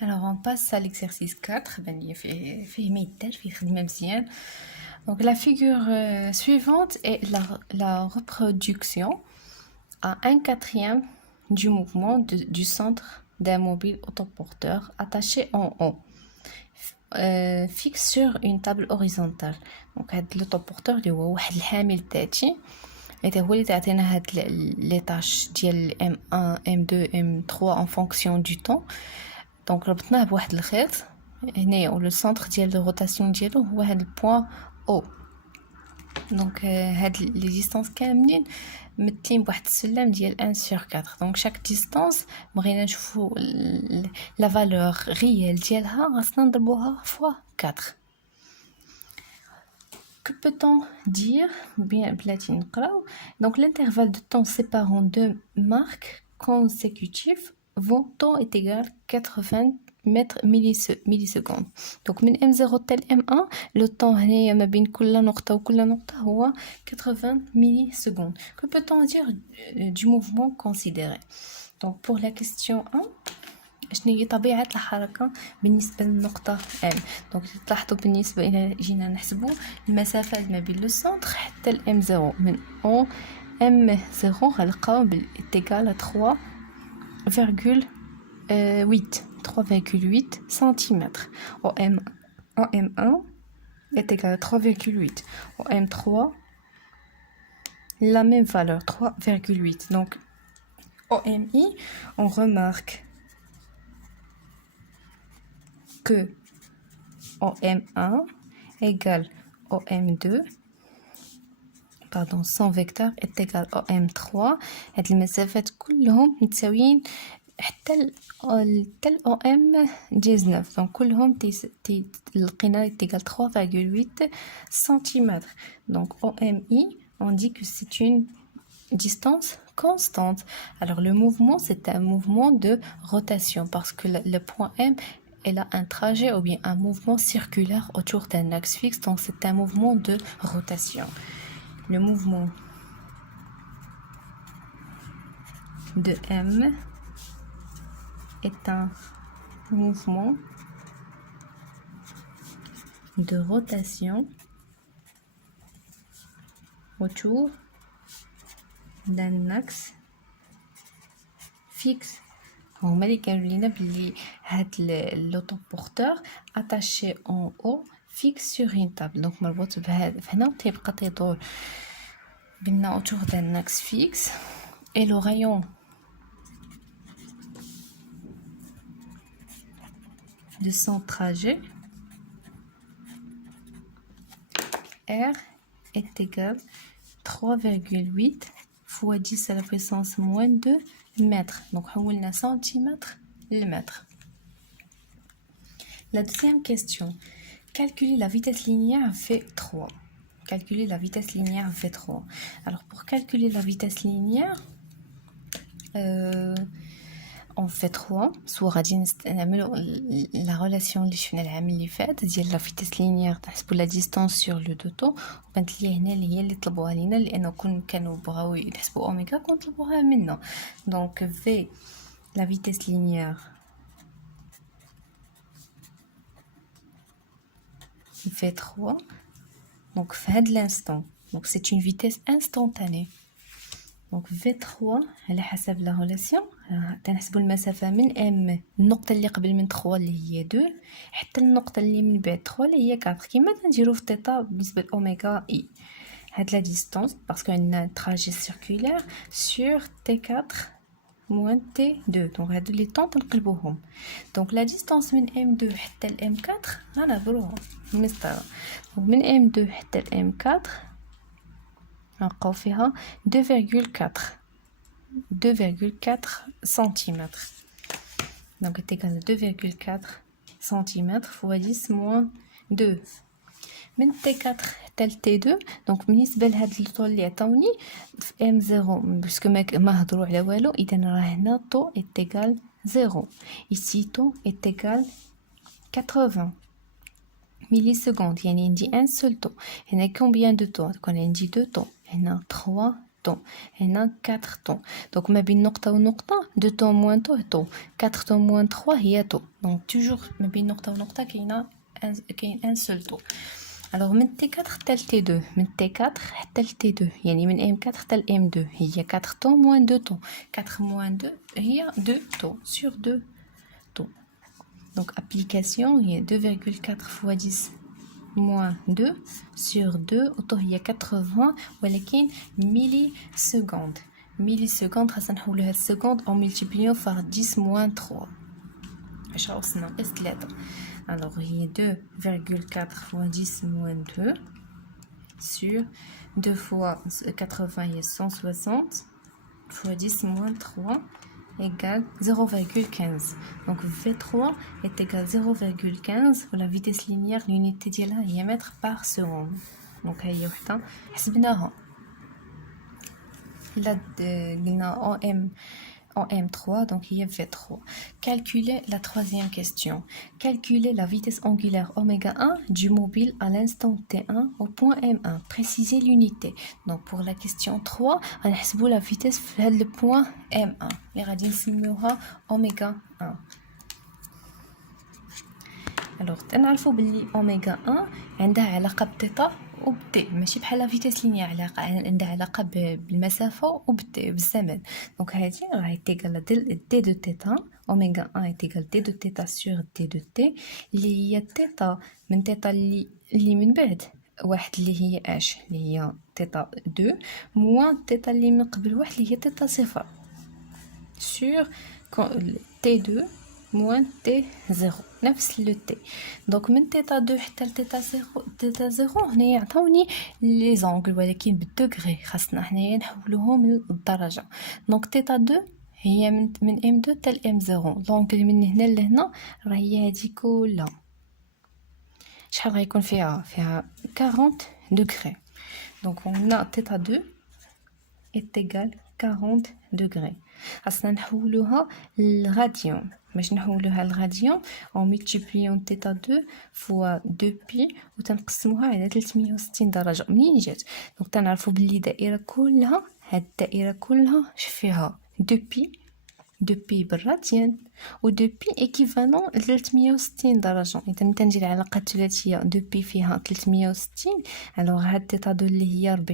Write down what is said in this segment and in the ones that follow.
Alors, on passe à l'exercice 4. Donc, la figure suivante est la reproduction à 1/4 du mouvement du centre d'un mobile autoporteur attaché en haut, fixe sur une table horizontale. Donc, l'autoporteur اللي هو واحد الحامل ذاتي هو اللي تعطينا هاد لي طاش ديال M1 M2 M3 en fonction du temps. دونك ربطناه بواحد الخيط هنايا و لو سنتر ديال لو روتاسيون ديالو هو هاد البوين او. دونك هاد لي ديستانس كاملين متين بواحد السلم ديال 1/4. دونك شاك ديستانس بغينا نشوفو لا فالور ريال ديالها خاصنا نضربوها فوا 4. Que peut-on dire bien بلاتي نقراو. Donc l'intervalle de temps séparant deux marques consécutives vont temps est égal 80 mètres millisecondes. Donc من M0 tel M1 le temps هنايا ما بين كل نقطة وكل نقطة هو 80 millisecondes. Que peut-on dire du mouvement considéré. Donc pour la question 1 شنو هي طبيعة الحركة بالنسبة للنقطة M. دونك تلاحظوا بالنسبة إلى جينا نحسبوا المسافة ما بين لو سنتر حتى ال M0 من أو M0 غنلقاو بالإتيكال 3,8 سنتيمتر. و M1 est égal à 3,8. Au M3 la même valeur 3,8. Donc au MI on remarque que OM1 égale OM2, pardon, son vecteur est égal à OM3. هاد المسافات كلهم متساويين حتى OM19. donc كلهم لقينا égal 3,8 cm. donc OMI on dit que c'est une distance constante. Alors le mouvement c'est un mouvement de rotation parce que le point M elle a un trajet ou bien un mouvement circulaire autour d'un axe fixe, donc c'est un mouvement de rotation. Le mouvement de M est un mouvement de rotation autour d'un axe fixe. هما اللي كانوا لينا بلي هاد لوطوبورتور اتاشي اون او فيكس سور اون تابل. دونك مربوط بهذا فهنا تيبقى تيدور بينا اوتور دان اكس فيكس اي لو رايون de son trajet R est égal 3,8 fois 10 à la puissance moins 2 mètres. Donc, حولنا centimètres le mètre. La deuxième question. Calculer la vitesse linéaire V3. Calculer la vitesse linéaire V3. Alors, pour calculer la vitesse linéaire, on fait 3 soit غادي نعملوا la relation اللي شفنا العام اللي فات ديال la vitesse linéaire تحسبوا la distance sur le deux taux وبانت لي هنا اللي هي اللي طلبوها لينا لانه كانوا بغاو يحسبوا اوميغا كنت طلبوها منا. donc v la vitesse linéaire v3 donc في هذا l'instant donc c'est une vitesse instantanée. donc V3 على حسب لا ريلاسيون تنحسبوا المسافه من ام النقطه اللي قبل من 3 اللي هي 2 حتى النقطه اللي من بعد 3 اللي هي 4 كما تنديروا في تيتا بالنسبه لاوميغا اي. هاد لا ديستانس باسكو عندنا تراجي سيركولير سور T4 moins T2 دونك هادو لي طون تنقلبوهم. دونك لا ديستانس من M2 حتى ل M4 غنهضروها المسطره. من M2 حتى ل M4 نلقاو فيها 2,4 cm. donc est égal à 2,4 cm fois 10 moins 2 من T4 حتى ل T2. donc بالنسبه لهاد الطول اللي عطاوني في M0 باسكو ما هضروا على والو اذا راه هنا طو est égal 0 ici طو est égal 80 millisecondes يعني عندي un seul temps. هنا combien de temps كون عندي deux temps هنا 3 temps. هنا 4 temps. Donc ما بين نقطة ونقطة 2 temps moins temps. 4 temps moins 3 هي temps. Donc toujours ما بين نقطة ونقطة كاين un seul temps. Alors من T4 حتى T2 من T4 حتى T2 يعني من M4 حتى M2 هي 4 temps moins 2 temps. 4 moins 2 هي 2 temps sur 2 temps. Donc application هي 2,4 fois 10 moins 2 sur 2 auto هي 80 ولكن millisecondes. Millisecondes خاصنا نحولوها لسكوند en multipliant par 10 moins 3 باش ناقص 3. Alors هي 2,4 fois 10 moins 2 sur 2 fois 80 هي 160 fois 10 moins 3 égale 0,15. Donc V3 est égal à 0,15 pour la vitesse linéaire, l'unité ديالها هي mètres par seconde. Donc هي وحده حسبناها. Là قلنا en M3, donc il y a V3. Calculer la troisième question. Calculer la vitesse angulaire oméga 1 du mobile à l'instant T1 au point M1. Préciser l'unité. Donc pour la question 3, on va la vitesse vers le point M1. Les radiens simuera oméga 1. Alors, تنعرفوا باللي اوميغا 1 عندها علاقه بتيتا وبتي ماشي بحال لا فيتيس لينيير عندها علاقه بالمسافه بالزمن. دونك هذه راهي تيغال دي دو تيتا اوميغا 1 تيغال دي دو تيتا سور دي دو تي اللي هي تيتا من تيتا اللي من بعد واحد اللي هي اش اللي هي تيتا 2 موان تيتا اللي من قبل واحد اللي هي تيتا 0 سور تي 2 moins T0 نفس لو تي. دونك من تيتا 2 حتى تيتا 0 هنا يعطوني لي زونغل ولكن بالدوغري خاصنا حنايا نحولوهم للدرجه. دونك تيتا 2 هي من M2 حتى M0. لونغل من هنا لهنا راه هي هذه كلها شحال غيكون فيها 40 دوغري. دونك هنا تيتا 2 est égal 40 degrés. خاصنا نحولوها للراديون. باش نحولوها للراديون en multipliant θ 2 fois 2π وتنقسموها على 360 درجة. منين جات؟ دونك تنعرفوا باللي الدائرة كلها هاد الدائرة كلها فيها 2π بالراديان و 2π équivalent ل 360 درجة. إذا تنجي العلاقة الثلاثية 2π فيها 360 alors هاد θ 2 اللي هي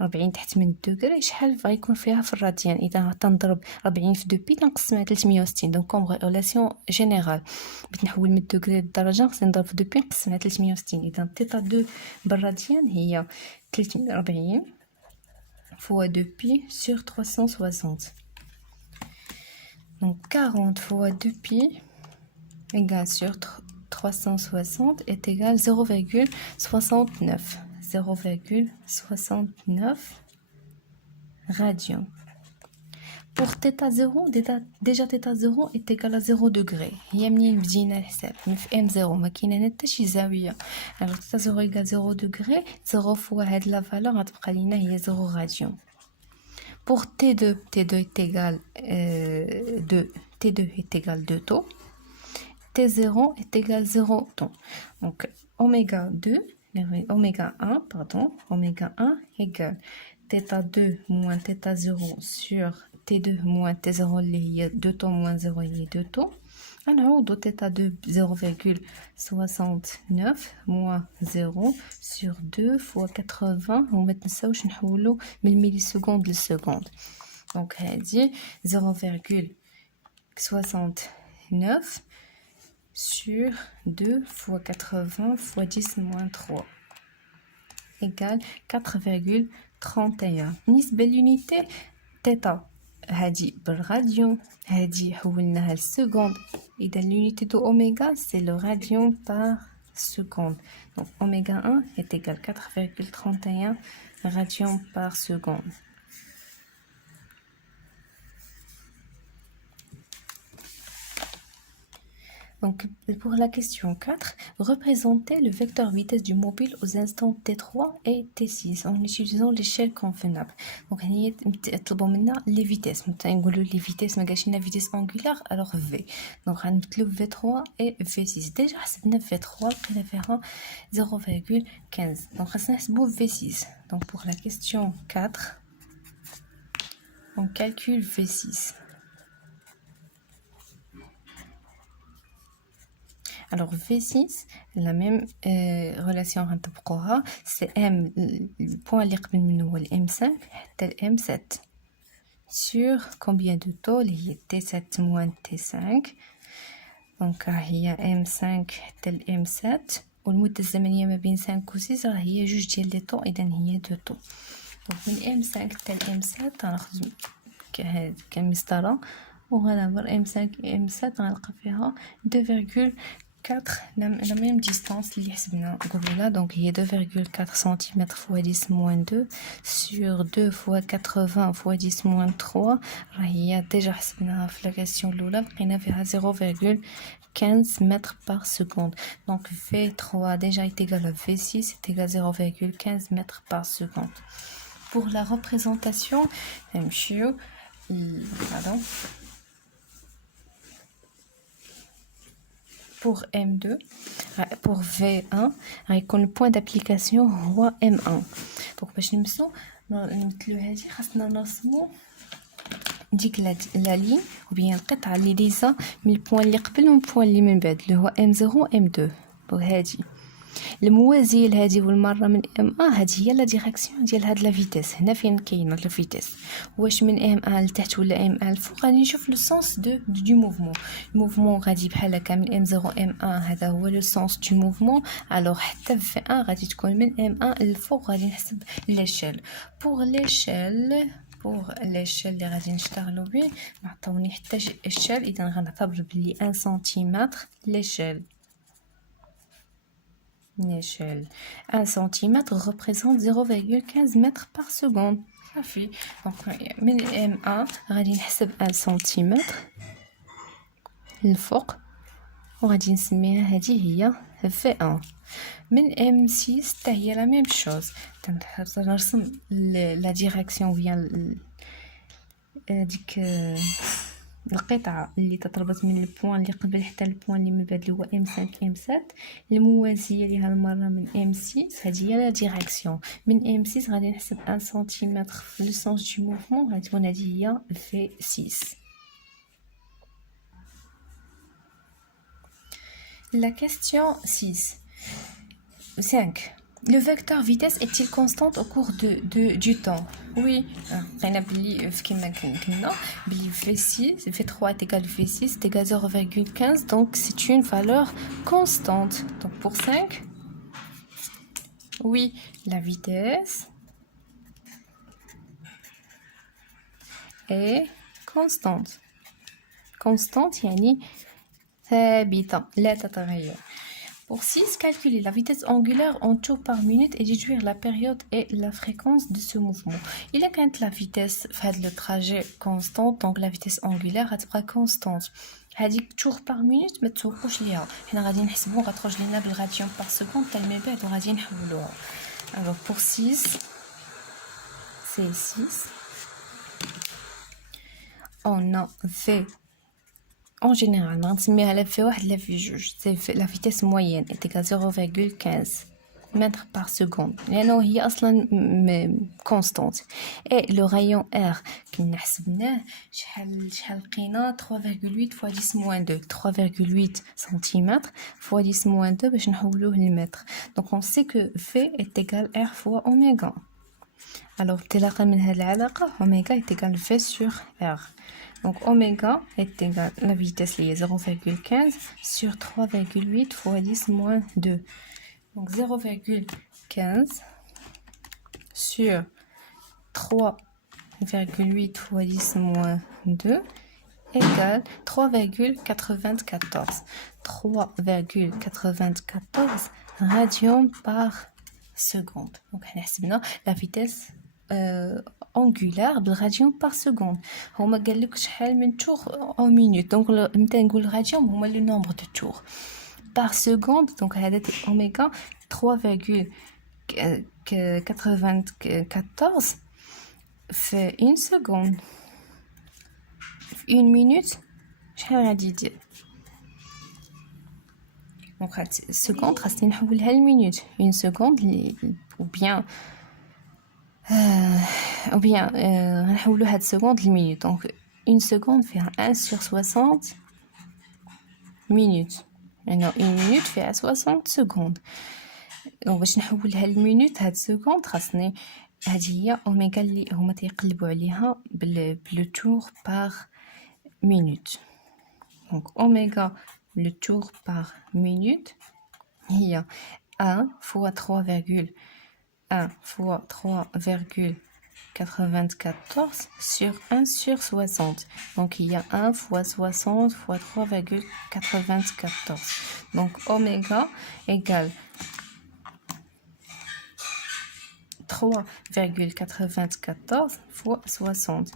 40 تحت من الدوغري شحال غيكون فيها في الراديان. اذا تنضرب 40 في 2 بي تنقسمها 360. دونك كوم ريلاسيون جينيرال باش نحول من الدوغري للدرجه خصني نضرب في 2 بي نقسمها 360. اذا تيتا 2 بالراديان هي 340 fois 2 pi sur 360. Donc 40 fois 2 pi égale sur 360 est égal 0,69. 0,69 radians. Pour θ0 déjà θ0 est égal à 0 degré. هي منين بدينا الحساب من في M0 ما كاينه حتى شي زاويه. alors θ0 égale 0 degré 0 fois هاد لا فالور غتبقى لينا هي 0 radian. Pour T2 est égal 2 T2 est égal 2 taux. T0 est égal 0 taux. Donc oméga 2 oméga 1 égale θ2 moins θ0 sur T2 moins T0 اللي هي 2 taux moins 0 هي 2 taux. نعوضو θ2 0,69 moins 0 sur 2 fois 80 وما تنساوش نحولو من الميلي سكوند للسكوند. دونك هادي 0,69 sur 2 fois 80 fois 10 moins 3 égale 4,31. بالنسبة للunité θ هادي بالراديون هادي حولناها للسكوند. إذا l'unité de oméga c'est le radian par seconde. Donc oméga 1 est égal 4,31 radians par seconde. Donc, pour la question 4, représentez le vecteur vitesse du mobile aux instants T3 et T6 en utilisant l'échelle convenable. Donc, on a les vitesses. Les vitesses, on a la vitesse angulaire, alors V. Donc, on a V3 et V6. Déjà, on a V3 qui est 0,15. Donc, on a V6. Donc, pour la question 4, on calcule V6. Alors V6, la même relation غنطبقوها, c'est M, le point اللي قبل منه هو M5 حتى M7 sur combien de taux اللي هي T7 moins T5. دونك هي M5 حتى M7 والمدة الزمنية ما بين 5 و 6 هي جوج ديال لي طو، إذا هي 2 طو. دونك من M5 حتى M7 غناخد كمسطرة وغنعبر M5 M7 غنلقى فيها 2,4 la même distance اللي حسبنا قبيله. دونك هي 2,4 cm fois 10 moins 2 sur 2 fois 80 fois 10 moins 3 راه هي ديجا حسبناها في لا كاستيون الاولى، لقينا فيها 0,15 mètres par seconde. Donc V3 déjà est égal à V6 est égal à 0,15 mètres par seconde. Pour la représentation, pardon. Pour M2, pour V1, le point d'application هو M1. Donc باش نمثلو هذه خاصنا نرسمو ديك لا لين ou bien القطعة اللي دايزة من البوان اللي قبل والبوان اللي من بعد اللي هو M0 M2. دونك هذه الموازية لهذه والمرة من M1 هذه هي لا ديريكسيون ديال هاد لا فيتيس. هنا فين كاينه لا فيتيس، واش من M1 لتحت ولا M1 الفوق غادي نشوف لو سونس دو موفمون. الموفمون غادي بحال هكا من M0 M1 هذا هو لو سونس دو موفمون. الوغ حتى في V1 غادي تكون من M1 الفوق غادي نحسب ليشيل. بوغ ليشيل اللي غادي نشتغلوا به نعطوني حتى الشيل، اذا غنعتبر بلي 1 سنتيمتر ليشيل. L'échelle 1 cm représente 0,15 mètres par seconde. Ça fait donc من M1 غادي نحسب 1 سم الفوق وغادي نسميها هذه هي V1. من M6 حتى هي لا ميم شوز، نرسم لا ديريكسيون بيان ديك القطعة اللي تتربط من البوان اللي قبل حتى البوان اللي من بعد اللي هو M5 M7 الموازية لها المرة من M6. هذه هي لا ديريكسيون. من M6 غادي نحسب 1 سنتيمتر في لو سونس دو موفمون غادي تكون هذه هي V6. La question 5. Le vecteur vitesse est-il constante au cours du temps? Oui, V6, V3 est égal à V6 est égal à 0,15, donc c'est une valeur constante. Donc pour 5, oui, la vitesse est constante. Constante, يعني ثابتة لا تتغير. Pour 6, calculer la vitesse angulaire en tours par minute et déduire la période et la fréquence de ce mouvement. Il a quand la vitesse fait le trajet constante, donc la vitesse angulaire غتبقى constante. هذيك tours par minute ما تسوقوش ليها، حنا غادي نحسبو غتخرج لنا بالراديون par seconde حتى من بعد وغادي نحولوها. Alors pour 6, c'est 6. On a V. En général, la la vitesse moyenne est égale à 0,15 mètres par seconde. Elle est constante. Et le rayon R, qui est 3,8 fois 10 moins 2. 3,8 cm fois 10 moins 2, je vais le mètre. Donc on sait que V est égal à R fois oméga. Alors, oméga est égal à V sur R. Donc oméga est égal à la vitesse liée 0,15 sur 3,8 fois 10 moins 2. Donc 0,15 sur 3,8 fois 10 moins 2 égale 3,94. 3,94 radians par seconde. Donc on a la vitesse angulaire de radian par seconde. On a قال لك شحال من tours en minute. Donc متى نقول radian هما le nombre de tours par seconde. Donc هذا oméga 3,94 في une seconde. Une minute شحال غادي يدير؟ Donc seconde خاصني نحولها لمينوت. Une seconde ou bien ou bien غنحولوا هاد seconde لمينوت. Donc une seconde فيها 1 sur 60 minutes. يعني une minute فيها 60 secondes. Donc باش نحولها لمينوت هاد seconde خاصني هذه هي اوميغا اللي هما تيقلبوا عليها بلو tour par minute. Donc oméga le tour par minute هي 1 fois 3,1 fois 3,94 sur 1 sur 60. Donc il y a 1 fois 60 fois 3,94. Donc oméga égale 3,94 fois 60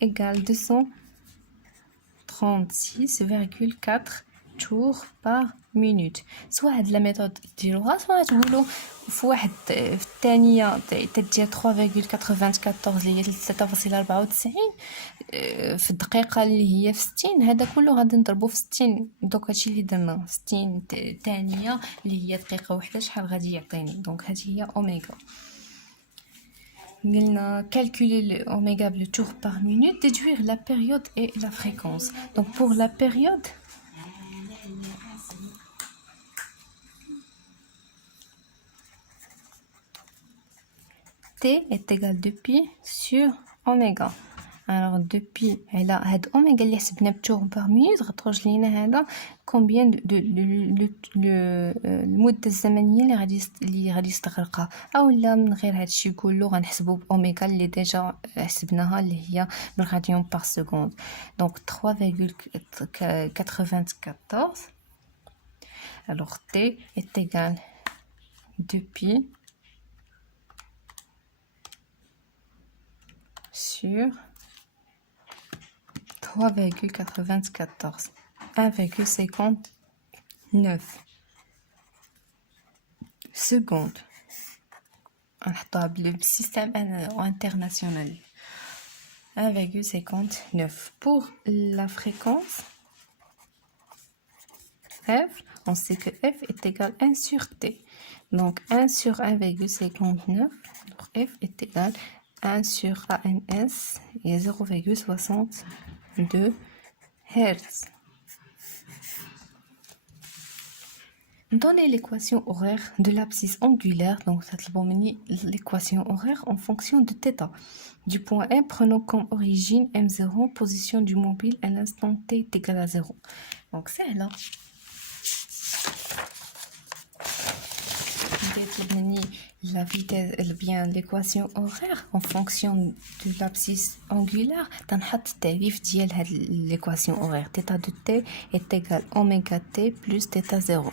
égale 236,4 tours par minute. soit هاد لا ميثود ديروها soit تقولوا في واحد في الثانيه تدير 3,94 اللي هي 3.94 في الدقيقه اللي هي في 60. هذا كله غادي نضربو في 60. دونك هادشي اللي درنا 60 ثانيه اللي هي دقيقه واحده شحال غادي يعطيني. دونك هذه هي اوميغا. Calculer le oméga, le tour par minute, déduire la période et la fréquence. Donc pour la période, T est égal de pi sur oméga. Alors depuis là هاد اوميغا اللي حسبنا بتور بار مينوت غتخرج لينا هذا كومبيان المده الزمنيه اللي غادي يستغرقها. اولا من غير هادشي كله غنحسبوا باوميغا اللي ديجا حسبناها اللي هي بالراديون بار سكوند. دونك 3,94. alors T est égal de pi sur 3,94 1,59 secondes. نحطوها بالسيستم international 1,59. Pour la fréquence F, on sait que F est égal à 1 sur T. Donc 1 sur 1,59. F est égal à 1 sur ANS et 0,62 Hz. Donnez l'équation horaire de l'abscisse angulaire. Donc, l'équation horaire en fonction de θ. Du point M, prenons comme origine M0, position du mobile à l'instant T est égal à 0. Donc, c'est là. Déterminer la vitesse, bien l'équation horaire en fonction de l'abscisse angulaire. تنحط التعريف ديال هاد l'équation horaire. θ de T est égal oméga T plus θ 0.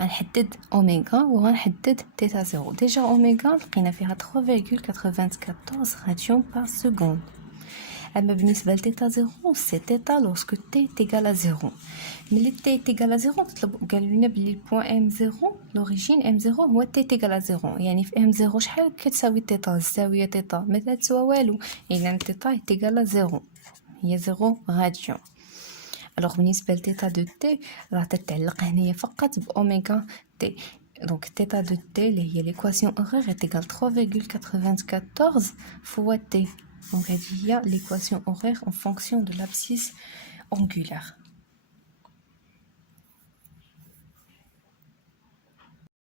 غنحدد اوميغا وغنحدد θ 0. ديجا اوميغا لقينا فيها 3,94 راديون بار سكوند. اما بالنسبه لثيتا 0 سي θ لوسك تي تيغال ا 0. ملي تي تيغال ا 0 قالوا لنا بلي البوان ام 0 لوريجين ام 0 هو تي تيغال ا 0. يعني في ام 0 شحال كتساوي θ؟ الزاويه θ ما تساوي والو. اذا θ تيغال ا 0 هي 0 راديون. alors بالنسبه لثيتا دو تي راه تتعلق هنايا فقط باوميغا تي. donc θ de t اللي هي l'équation horaire est égale 3,94 fois t. donc هذه هي l'équation horaire en fonction de l'abscisse angulaire.